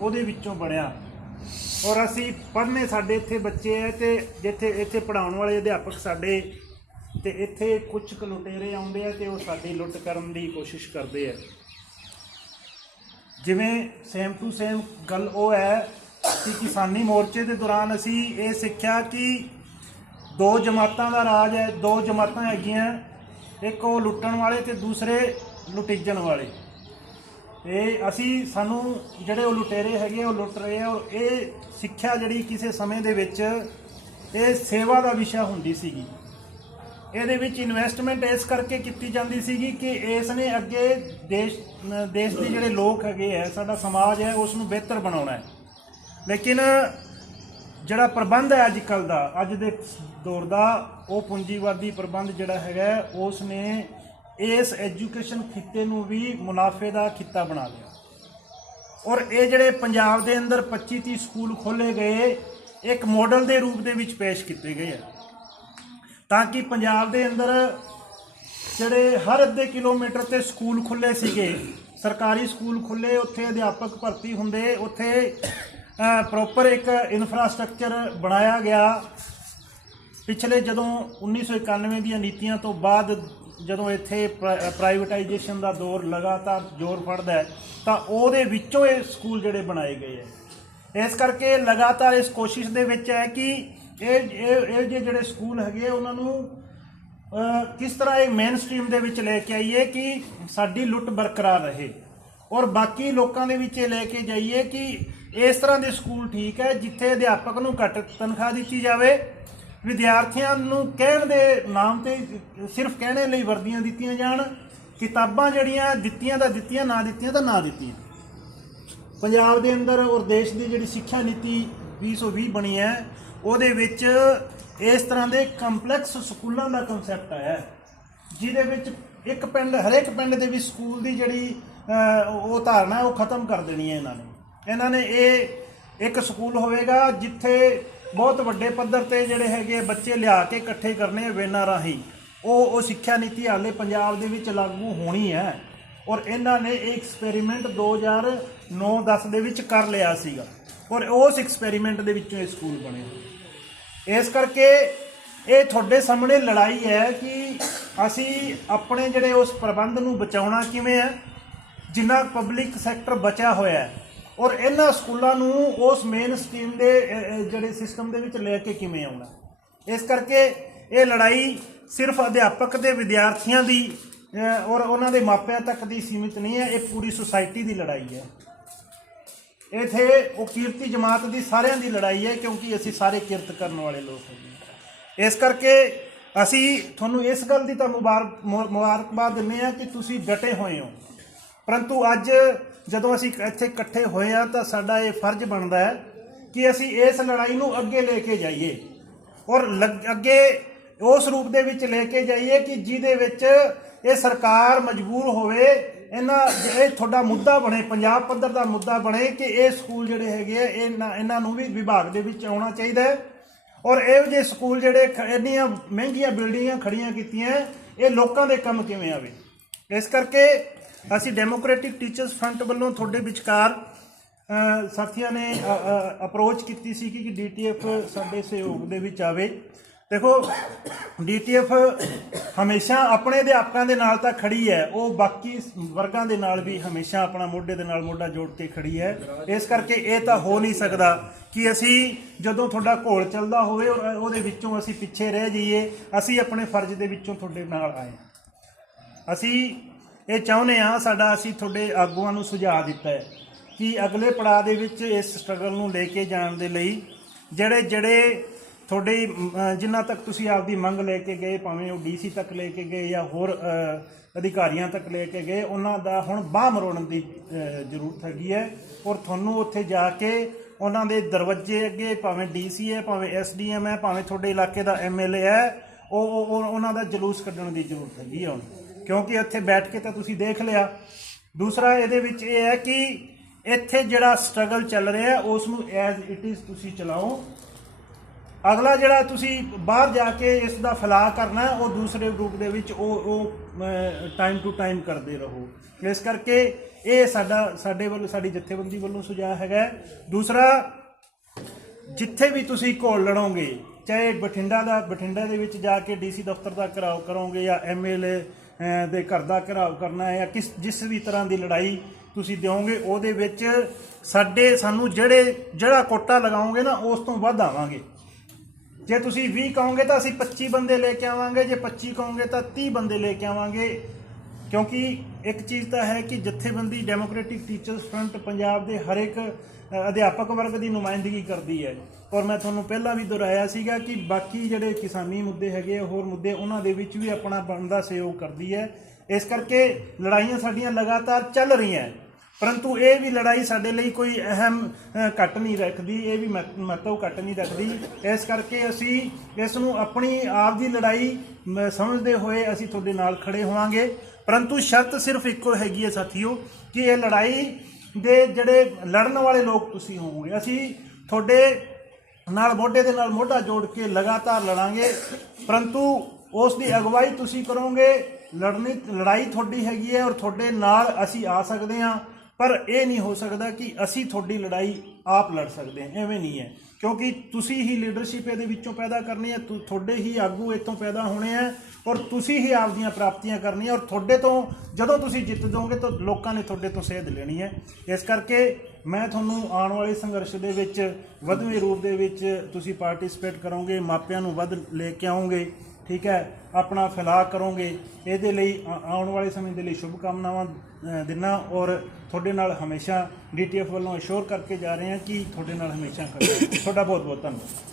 ਉਹਦੇ ਵਿੱਚੋਂ ਬਣਿਆ। ਔਰ ਅਸੀਂ ਪੜ੍ਹਨੇ ਸਾਡੇ ਇੱਥੇ ਬੱਚੇ ਐ ਤੇ ਜਿੱਥੇ ਇੱਥੇ ਪੜਾਉਣ ਵਾਲੇ ਅਧਿਆਪਕ ਸਾਡੇ, ਤੇ ਇੱਥੇ ਕੁਝ ਕੁ ਲੁਟੇਰੇ ਆਉਂਦੇ ਆ ਤੇ ਉਹ ਸਾਡੀ ਲੁੱਟ ਕਰਨ ਦੀ ਕੋਸ਼ਿਸ਼ ਕਰਦੇ ਆ ਜਿਵੇਂ ਸੇਮ ਟੂ ਸੇਮ ਗੱਲ ਉਹ ਹੈ ਕਿ ਕਿਸਾਨੀ ਮੋਰਚੇ ਦੇ ਦੌਰਾਨ ਅਸੀਂ ਇਹ ਸਿੱਖਿਆ ਕਿ ਦੋ ਜਮਾਤਾਂ ਦਾ ਰਾਜ ਹੈ ਦੋ ਜਮਾਤਾਂ ਹੈਗੀਆਂ, ਇੱਕ ਉਹ ਲੁੱਟਣ ਵਾਲੇ ਤੇ ਦੂਸਰੇ ਲੁਟੀਜਣ ਵਾਲੇ। ਇਹ ਅਸੀਂ ਸਾਨੂੰ ਜਿਹੜੇ ਉਹ ਲੁਟੇਰੇ ਹੈਗੇ ਉਹ ਲੁੱਟ ਰਹੇ ਆ ਔਰ ਇਹ ਸਿੱਖਿਆ ਜਿਹੜੀ ਕਿਸੇ ਸਮੇਂ ਦੇ ਵਿੱਚ ਇਹ ਸੇਵਾ ਦਾ ਵਿਸ਼ਾ ਹੁੰਦੀ ਸੀਗੀ। ਇਹਦੇ ਵਿੱਚ ਇਨਵੈਸਟਮੈਂਟ ਇਸ ਕਰਕੇ ਕੀਤੀ ਜਾਂਦੀ ਸੀਗੀ ਕਿ ਇਸ ਨੇ ਅੱਗੇ ਦੇਸ਼ ਦੇਸ਼ ਦੇ ਜਿਹੜੇ ਲੋਕ ਹੈਗੇ ਆ, ਸਾਡਾ ਸਮਾਜ ਹੈ ਉਸ ਨੂੰ ਬਿਹਤਰ ਬਣਾਉਣਾ ਹੈ। ਲੇਕਿਨ ਜਿਹੜਾ ਪ੍ਰਬੰਧ ਹੈ ਅੱਜ ਕੱਲ ਦਾ, ਅੱਜ ਦੇ ਦੌਰ ਦਾ, ਉਹ ਪੂੰਜੀਵਾਦੀ ਪ੍ਰਬੰਧ ਜਿਹੜਾ ਹੈਗਾ ਉਸ ਨੇ ਇਸ ਐਜੂਕੇਸ਼ਨ ਖਿੱਤੇ ਨੂੰ ਵੀ ਮੁਨਾਫੇ ਦਾ ਖਿੱਤਾ ਬਣਾ ਲਿਆ। ਔਰ ਇਹ ਜਿਹੜੇ ਪੰਜਾਬ ਦੇ ਅੰਦਰ 25 30 ਸਕੂਲ ਖੋਲੇ ਗਏ, ਇੱਕ ਮਾਡਲ ਦੇ ਰੂਪ ਦੇ ਵਿੱਚ ਪੇਸ਼ ਕੀਤੇ ਗਏ ਆ। ਤਾਂ ਕਿ ਪੰਜਾਬ ਦੇ ਅੰਦਰ ਜਿਹੜੇ ਹਰ ਅੱਧੇ ਕਿਲੋਮੀਟਰ ਤੇ ਸਕੂਲ ਖੁੱਲੇ ਸੀਗੇ, ਸਰਕਾਰੀ ਸਕੂਲ ਖੁੱਲੇ ਉੱਥੇ ਅਧਿਆਪਕ ਭਰਤੀ ਹੁੰਦੇ, ਉੱਥੇ ਪ੍ਰੋਪਰ ਇੱਕ ਇਨਫਰਾਸਟ੍ਰਕਚਰ ਬਣਾਇਆ ਗਿਆ। ਪਿਛਲੇ ਜਦੋਂ 1991 ਦੀਆਂ ਨੀਤੀਆਂ ਤੋਂ ਬਾਅਦ ਜਦੋਂ ਇੱਥੇ ਪ੍ਰਾਈਵੇਟਾਈਜੇਸ਼ਨ ਦਾ ਦੌਰ ਲਗਾਤਾਰ ਜ਼ੋਰ ਫੜਦਾ ਹੈ, ਤਾਂ ਉਹਦੇ ਵਿੱਚੋਂ ਇਹ ਸਕੂਲ ਜਿਹੜੇ ਬਣਾਏ ਗਏ ਹੈ। ਇਸ ਕਰਕੇ ਲਗਾਤਾਰ ਇਸ ਕੋਸ਼ਿਸ਼ ਦੇ ਵਿੱਚ ਹੈ ਕਿ ਇਹ ਇਹ ਜਿਹੇ ਜਿਹੜੇ ਸਕੂਲ ਹੈਗੇ ਉਹਨਾਂ ਨੂੰ ਕਿਸ ਤਰ੍ਹਾਂ ਇਹ ਮੇਨ ਸਟ੍ਰੀਮ ਦੇ ਵਿੱਚ ਲੈ ਕੇ ਆਈਏ ਕਿ ਸਾਡੀ ਲੁੱਟ ਬਰਕਰਾਰ ਰਹੇ। ਔਰ ਬਾਕੀ ਲੋਕਾਂ ਦੇ ਵਿੱਚ ਇਹ ਲੈ ਕੇ ਜਾਈਏ ਕਿ ਇਸ ਤਰ੍ਹਾਂ ਦੇ ਸਕੂਲ ਠੀਕ ਹੈ, ਜਿੱਥੇ ਅਧਿਆਪਕ ਨੂੰ ਘੱਟ ਤਨਖਾਹ ਦਿੱਤੀ ਜਾਵੇ ਵਿਦਿਆਰਥੀਆਂ ਨੂੰ ਕਹਿਣ ਦੇ ਨਾਮ ਤੇ ਸਿਰਫ ਕਹਿਣੇ ਲਈ ਵਰਦੀਆਂ ਦਿੱਤੀਆਂ ਜਾਣ, ਕਿਤਾਬਾਂ ਜਿਹੜੀਆਂ ਦਿੱਤੀਆਂ ਤਾਂ ਦਿੱਤੀਆਂ, ਨਾ ਦਿੱਤੀਆਂ ਤਾਂ ਨਾ ਦਿੱਤੀਆਂ। ਪੰਜਾਬ ਦੇ ਅੰਦਰ ਔਰ ਦੇਸ਼ ਦੀ ਜਿਹੜੀ ਸਿੱਖਿਆ ਨੀਤੀ 2020 ਬਣੀ ਹੈ, ਉਹਦੇ ਵਿੱਚ ਇਸ ਤਰ੍ਹਾਂ ਦੇ ਕੰਪਲੈਕਸ ਸਕੂਲਾਂ ਦਾ ਕਨਸੈਪਟ ਆਇਆ ਹੈ, ਜਿਹਦੇ ਵਿੱਚ ਇੱਕ ਪਿੰਡ, ਹਰੇਕ ਪਿੰਡ ਦੇ ਵਿੱਚ ਸਕੂਲ ਦੀ ਜਿਹੜੀ ਉਹ ਧਾਰਨਾ ਉਹ ਖਤਮ ਕਰ ਦੇਣੀ ਹੈ ਇਹਨਾਂ ਨੇ। ਇਹਨਾਂ ਨੇ ਇਹ ਇੱਕ ਸਕੂਲ ਹੋਵੇਗਾ ਜਿੱਥੇ ਬਹੁਤ ਵੱਡੇ ਪੱਧਰ ਤੇ ਜਿਹੜੇ ਹੈਗੇ ਬੱਚੇ ਲਿਆ ਕੇ ਇਕੱਠੇ ਕਰਨੇ ਆ ਵੇਨਾਂ ਰਾਹੀਂ। ਉਹ ਉਹ ਸਿੱਖਿਆ ਨੀਤੀ ਹਾਲੇ ਪੰਜਾਬ ਦੇ ਵਿੱਚ ਲਾਗੂ ਹੋਣੀ ਹੈ। ਔਰ ਇਹਨਾਂ ਨੇ ਇਹ ਐਕਸਪੈਰੀਮੈਂਟ 2009-10 ਦੇ ਵਿੱਚ ਕਰ ਲਿਆ ਸੀਗਾ। ਔਰ ਉਸ ਐਕਸਪੈਰੀਮੈਂਟ ਦੇ ਵਿੱਚੋਂ ਇਹ ਸਕੂਲ ਬਣਿਆ ਇਸ ਕਰਕੇ ਇਹ ਤੁਹਾਡੇ ਸਾਹਮਣੇ ਲੜਾਈ ਹੈ ਕਿ ਅਸੀਂ ਆਪਣੇ ਜਿਹੜੇ ਉਸ ਪ੍ਰਬੰਧ ਨੂੰ ਬਚਾਉਣਾ ਕਿਵੇਂ ਹੈ, ਜਿੰਨਾ ਪਬਲਿਕ ਸੈਕਟਰ ਬਚਿਆ ਹੋਇਆ ਹੈ। ਔਰ ਇਹਨਾਂ ਸਕੂਲਾਂ ਨੂੰ ਉਸ ਮੇਨ ਸਟ੍ਰੀਮ ਦੇ ਜਿਹੜੇ ਸਿਸਟਮ ਦੇ ਵਿੱਚ ਲੈ ਕੇ ਕਿਵੇਂ ਆਉਣਾ? ਇਸ ਕਰਕੇ ਇਹ ਲੜਾਈ ਸਿਰਫ ਅਧਿਆਪਕ ਦੇ ਵਿਦਿਆਰਥੀਆਂ ਦੀ ਔਰ ਉਹਨਾਂ ਦੇ ਮਾਪਿਆਂ ਤੱਕ ਦੀ ਸੀਮਿਤ ਨਹੀਂ ਹੈ, ਇਹ ਪੂਰੀ ਸੁਸਾਇਟੀ ਦੀ ਲੜਾਈ ਹੈ। ਇਥੇ ਉਹ ਕੀਰਤੀ ਜਮਾਤ ਦੀ ਸਾਰਿਆਂ ਦੀ ਲੜਾਈ ਹੈ, ਕਿਉਂਕਿ ਅਸੀਂ ਸਾਰੇ ਕਿਰਤ ਕਰਨ ਵਾਲੇ ਲੋਕ ਹਾਂ। ਇਸ ਕਰਕੇ ਅਸੀਂ ਤੁਹਾਨੂੰ ਇਸ ਗੱਲ ਦੀ ਤਾਂ ਮੁਬਾਰਕ ਮੁਬਾਰਕਬਾਦ ਦਿੰਦੇ ਆ ਕਿ ਤੁਸੀਂ ਡਟੇ ਹੋਏ ਹੋ। ਪਰੰਤੂ ਅੱਜ ਜਦੋਂ ਅਸੀਂ ਇੱਥੇ ਇਕੱਠੇ ਹੋਏ ਆ ਤਾਂ ਸਾਡਾ ਇਹ ਫਰਜ਼ ਬਣਦਾ ਹੈ ਕਿ ਅਸੀਂ ਇਸ ਲੜਾਈ ਨੂੰ ਅੱਗੇ ਲੈ ਕੇ ਜਾਈਏ ਔਰ ਲੱਗ- ਅੱਗੇ ਉਸ ਰੂਪ ਦੇ ਵਿੱਚ ਲੈ ਕੇ ਜਾਈਏ ਕਿ ਜਿਹਦੇ ਵਿੱਚ ਇਹ ਸਰਕਾਰ ਮਜਬੂਰ ਹੋਵੇ, ਇਹਨਾਂ ਇਹ ਤੁਹਾਡਾ ਮੁੱਦਾ ਬਣੇ, ਪੰਜਾਬ ਪੱਧਰ ਦਾ ਮੁੱਦਾ ਬਣੇ ਕਿ ਇਹ ਸਕੂਲ ਜਿਹੜੇ ਹੈਗੇ ਆ ਇਹਨਾਂ ਇਹਨਾਂ ਨੂੰ ਵੀ ਵਿਭਾਗ ਦੇ ਵਿੱਚ ਆਉਣਾ ਚਾਹੀਦਾ ਹੈ ਔਰ ਇਹੋ ਜਿਹੇ ਸਕੂਲ ਜਿਹੜੇ ਇੰਨੀਆਂ ਮਹਿੰਗੀਆਂ ਬਿਲਡਿੰਗਾਂ ਖੜੀਆਂ ਕੀਤੀਆਂ, ਇਹ ਲੋਕਾਂ ਦੇ ਕੰਮ ਕਿਵੇਂ ਆਵੇ? ਇਸ ਕਰਕੇ ਅਸੀਂ ਡੈਮੋਕ੍ਰੈਟਿਕ ਟੀਚਰਸ ਫਰੰਟ ਵੱਲੋਂ ਤੁਹਾਡੇ ਵਿਚਕਾਰ ਸਾਥੀਆਂ ਨੇ ਅਪਰੋਚ ਕੀਤੀ ਸੀ ਕਿ ਡੀਟੀਐਫ ਸਾਡੇ ਸਹਿਯੋਗ ਦੇ ਵਿੱਚ ਆਵੇ। ਦੇਖੋ ਡੀਟੀਐਫ ਹਮੇਸ਼ਾ ਆਪਣੇ ਅਧਿਆਪਕਾਂ ਦੇ ਨਾਲ ਤਾਂ ਖੜੀ ਹੈ। ਉਹ ਬਾਕੀ ਵਰਗਾਂ ਦੇ ਨਾਲ ਵੀ ਹਮੇਸ਼ਾ ਆਪਣਾ ਮੋਢੇ ਦੇ ਨਾਲ ਮੋਢਾ ਜੋੜ ਕੇ ਖੜੀ ਹੈ। ਇਸ ਕਰਕੇ ਇਹ ਤਾਂ ਹੋ ਨਹੀਂ ਸਕਦਾ ਕਿ ਅਸੀਂ ਜਦੋਂ ਤੁਹਾਡਾ ਘੋਲ ਚੱਲਦਾ ਹੋਵੇ ਉਹਦੇ ਵਿੱਚੋਂ ਅਸੀਂ ਪਿੱਛੇ ਰਹਿ ਜਾਈਏ। ਅਸੀਂ ਆਪਣੇ ਫਰਜ਼ ਦੇ ਵਿੱਚੋਂ ਤੁਹਾਡੇ ਨਾਲ ਆਏ ਅਸੀਂ ਇਹ ਚਾਹੁੰਦੇ ਹਾਂ ਸਾਡਾ ਅਸੀਂ ਤੁਹਾਡੇ ਆਗੂਆਂ ਨੂੰ ਸੁਝਾਅ ਦਿੱਤਾ ਹੈ ਕਿ ਅਗਲੇ ਪੜਾਅ ਦੇ ਵਿੱਚ ਇਸ ਸਟਰਗਲ ਨੂੰ ਲੈ ਕੇ ਜਾਣ ਦੇ ਲਈ ਜਿਹੜੇ ਜਿਹੜੇ ਤੁਹਾਡੇ ਅਮ, ਜਿਨ੍ਹਾਂ ਤੱਕ ਤੁਸੀਂ ਆਪਦੀ ਮੰਗ ਲੈ ਕੇ ਗਏ ਭਾਵੇਂ ਉਹ ਡੀਸੀ ਤੱਕ ਲੈ ਕੇ ਗਏ ਜਾਂ ਹੋਰ ਅਧਿਕਾਰੀਆਂ ਤੱਕ ਲੈ ਕੇ ਗਏ ਉਹਨਾਂ ਦਾ ਹੁਣ ਬਾਹ ਮਰੋੜਨ ਦੀ ਜ਼ਰੂਰਤ ਹੈਗੀ ਹੈ ਔਰ ਤੁਹਾਨੂੰ ਉੱਥੇ ਜਾ ਕੇ ਉਹਨਾਂ ਦੇ ਦਰਵਾਜ਼ੇ ਅੱਗੇ ਭਾਵੇਂ ਡੀਸੀ ਹੈ ਭਾਵੇਂ ਐਸਡੀਐਮ ਹੈ ਭਾਵੇਂ ਤੁਹਾਡੇ ਇਲਾਕੇ ਦਾ ਐਮਐਲਏ ਹੈ ਉਹ ਉਹ- ਉਹ- ਉਹਨਾਂ ਦਾ ਜਲੂਸ ਕੱਢਣ ਦੀ ਜ਼ਰੂਰਤ ਹੈਗੀ ਹੈ ਹੁਣ। ਕਿਉਂਕਿ ਇੱਥੇ ਬੈਠ ਕੇ ਤਾਂ ਤੁਸੀਂ ਦੇਖ ਲਿਆ। ਦੂਸਰਾ ਇਹਦੇ ਵਿੱਚ ਇਹ ਹੈ ਕਿ ਇੱਥੇ ਜਿਹੜਾ ਸਟਰਗਲ ਚੱਲ ਰਿਹਾ ਉਸ ਨੂੰ ਐਜ਼ ਇਟ ਇਜ਼ ਤੁਸੀਂ ਚਲਾਓ। ਅਗਲਾ ਜਿਹੜਾ ਤੁਸੀਂ ਬਾਹਰ ਜਾ ਕੇ ਇਸ ਦਾ ਫੈਲਾਅ ਕਰਨਾ ਉਹ ਦੂਸਰੇ ਗਰੁੱਪ ਦੇ ਵਿੱਚ ਉਹ ਉਹ ਟਾਈਮ ਟੂ ਟਾਈਮ ਕਰਦੇ ਰਹੋ। ਇਸ ਕਰਕੇ ਇਹ ਸਾਡਾ, ਸਾਡੇ ਵੱਲੋਂ, ਸਾਡੀ ਜਥੇਬੰਦੀ ਵੱਲੋਂ ਸੁਝਾਅ ਹੈਗਾ ਦੂਸਰਾ, ਜਿੱਥੇ ਵੀ ਤੁਸੀਂ ਘੋਲ ਲੜੋਗੇ, ਚਾਹੇ ਬਠਿੰਡਾ ਦਾ, ਬਠਿੰਡਾ ਦੇ ਵਿੱਚ ਜਾ ਕੇ ਡੀਸੀ ਦਫ਼ਤਰ ਦਾ ਘਰਾਓ ਕਰੋਗੇ ਜਾਂ ਐਮਐਲਏ ਦੇ ਘਰ ਦਾ ਘਰਾਓ ਕਰਨਾ ਹੈ ਜਾਂ ਕਿਸ ਜਿਸ ਵੀ ਤਰ੍ਹਾਂ ਦੀ ਲੜਾਈ ਤੁਸੀਂ ਦਿਓਗੇ, ਉਹਦੇ ਵਿੱਚ ਸਾਡੇ ਸਾਨੂੰ ਜਿਹੜੇ, ਜਿਹੜਾ ਕੋਟਾ ਲਗਾਓਗੇ ਨਾ, ਉਸ ਤੋਂ ਵੱਧ ਆਵਾਂਗੇ। ਜੇ ਤੁਸੀਂ 20 ਕਹੋਗੇ ਤਾਂ ਅਸੀਂ 25 ਬੰਦੇ ਲੈ ਕੇ ਆਵਾਂਗੇ, ਜੇ 25 ਕਹੋਗੇ ਤਾਂ 30 ਬੰਦੇ ਲੈ ਕੇ ਆਵਾਂਗੇ। ਕਿਉਂਕਿ ਇੱਕ ਚੀਜ਼ ਤਾਂ ਹੈ ਕਿ ਜਥੇਬੰਦੀ ਡੈਮੋਕ੍ਰੈਟਿਕ ਟੀਚਰਸ ਫਰੰਟ ਪੰਜਾਬ ਦੇ ਹਰ ਇੱਕ ਅਧਿਆਪਕ ਵਰਗ ਦੀ ਨੁਮਾਇੰਦਗੀ ਕਰਦੀ ਹੈ। ਔਰ ਮੈਂ ਤੁਹਾਨੂੰ ਪਹਿਲਾਂ ਵੀ ਦੁਹਰਾਇਆ ਸੀਗਾ ਕਿ ਬਾਕੀ ਜਿਹੜੇ ਕਿਸਾਨੀ ਮੁੱਦੇ ਹੈਗੇ ਆ, ਹੋਰ ਮੁੱਦੇ ਉਹਨਾਂ ਦੇ ਵਿੱਚ ਵੀ ਆਪਣਾ ਬਣਦਾ ਸਹਿਯੋਗ ਕਰਦੀ ਹੈ। ਇਸ ਕਰਕੇ ਲੜਾਈਆਂ ਸਾਡੀਆਂ ਲਗਾਤਾਰ ਚੱਲ ਰਹੀਆਂ ਪਰੰਤੂ ਇਹ ਵੀ ਲੜਾਈ ਸਾਡੇ ਲਈ ਕੋਈ ਅਹਿਮ ਅ, ਘੱਟ ਨਹੀਂ ਰੱਖਦੀ ਇਹ ਵੀ ਮਹੱਤ- ਮਹੱਤਵ ਘੱਟ ਨਹੀਂ ਰੱਖਦੀ। ਇਸ ਕਰਕੇ ਅਸੀਂ ਇਸ ਨੂੰ ਆਪਣੀ ਆਪ ਦੀ ਲੜਾਈ ਸਮਝਦੇ ਹੋਏ ਅਸੀਂ ਤੁਹਾਡੇ ਨਾਲ ਖੜੇ ਹੋਵਾਂਗੇ। ਪਰੰਤੂ ਸ਼ਰਤ ਸਿਰਫ ਇੱਕੋ ਹੈਗੀ ਹੈ ਸਾਥੀਓ ਕਿ ਇਹ ਲੜਾਈ ਦੇ ਜਿਹੜੇ ਲੜਨ ਵਾਲੇ ਲੋਕ ਤੁਸੀਂ ਹੋਵੋਗੇ, ਅਸੀਂ ਤੁਹਾਡੇ ਨਾਲ ਮੋਢੇ ਦੇ ਨਾਲ ਮੋਢਾ ਜੋੜ ਕੇ ਲਗਾਤਾਰ ਲੜਾਂਗੇ। ਪਰੰਤੂ ਉਸ ਦੀ ਅਗਵਾਈ ਤੁਸੀਂ ਕਰੋਗੇ, ਲੜਨੀ, ਲੜਾਈ ਤੁਹਾਡੀ ਹੈਗੀ ਹੈ ਔਰ ਤੁਹਾਡੇ ਨਾਲ ਅਸੀਂ ਆ ਸਕਦੇ ਹਾਂ, ਪਰ ਇਹ ਨਹੀਂ ਹੋ ਸਕਦਾ ਕਿ ਅਸੀਂ ਤੁਹਾਡੀ ਲੜਾਈ ਆਪ ਲੜ ਸਕਦੇ ਹਾਂ, ਐਵੇਂ ਨਹੀਂ ਹੈ। ਕਿਉਂਕਿ ਤੁਸੀਂ ਹੀ ਲੀਡਰਸ਼ਿਪ ਇਹਦੇ ਵਿੱਚੋਂ ਪੈਦਾ ਕਰਨੀ ਹੈ ਤੁਹਾਡੇ ਹੀ ਆਗੂ ਇਤੋਂ ਪੈਦਾ ਹੋਣੇ ਆ ਔਰ ਤੁਸੀਂ ਹੀ ਆਪਦੀਆਂ ਪ੍ਰਾਪਤੀਆਂ ਕਰਨੀਆਂ ਔਰ ਤੁਹਾਡੇ ਤੋਂ ਜਦੋਂ ਤੁਸੀਂ ਜਿੱਤ ਜਾਓਗੇ ਤਾਂ ਲੋਕਾਂ ਨੇ ਤੁਹਾਡੇ ਤੋਂ ਸੇਧ ਲੈਣੀ ਹੈ। ਇਸ ਕਰਕੇ ਮੈਂ ਤੁਹਾਨੂੰ ਆਉਣ ਵਾਲੇ ਸੰਘਰਸ਼ ਦੇ ਵਿੱਚ ਵਧਵੇਂ ਰੂਪ ਦੇ ਵਿੱਚ ਤੁਸੀਂ ਪਾਰਟਿਸਿਪੇਟ ਕਰੋਗੇ ਮਾਪਿਆਂ ਨੂੰ ਵੱਧ ਲੈ ਕੇ ਆਓਗੇ ਠੀਕ ਹੈ ਆਪਣਾ ਫੈਲਾਅ ਕਰੋਗੇ। ਇਹਦੇ ਲਈ ਆ- ਆਉਣ ਵਾਲੇ ਸਮੇਂ ਦੇ ਲਈ ਸ਼ੁਭ ਕਾਮਨਾਵਾਂ ਅ, ਔਰ ਤੁਹਾਡੇ ਨਾਲ ਹਮੇਸ਼ਾ ਡੀਟੀਐਫ ਵੱਲੋਂ ਅਸ਼ੋਰ ਕਰਕੇ ਜਾ ਰਹੇ ਹਾਂ ਕਿ ਤੁਹਾਡੇ ਨਾਲ ਹਮੇਸ਼ਾ ਖੜੇ ਤੁਹਾਡਾ ਬਹੁਤ ਬਹੁਤ ਧੰਨਵਾਦ।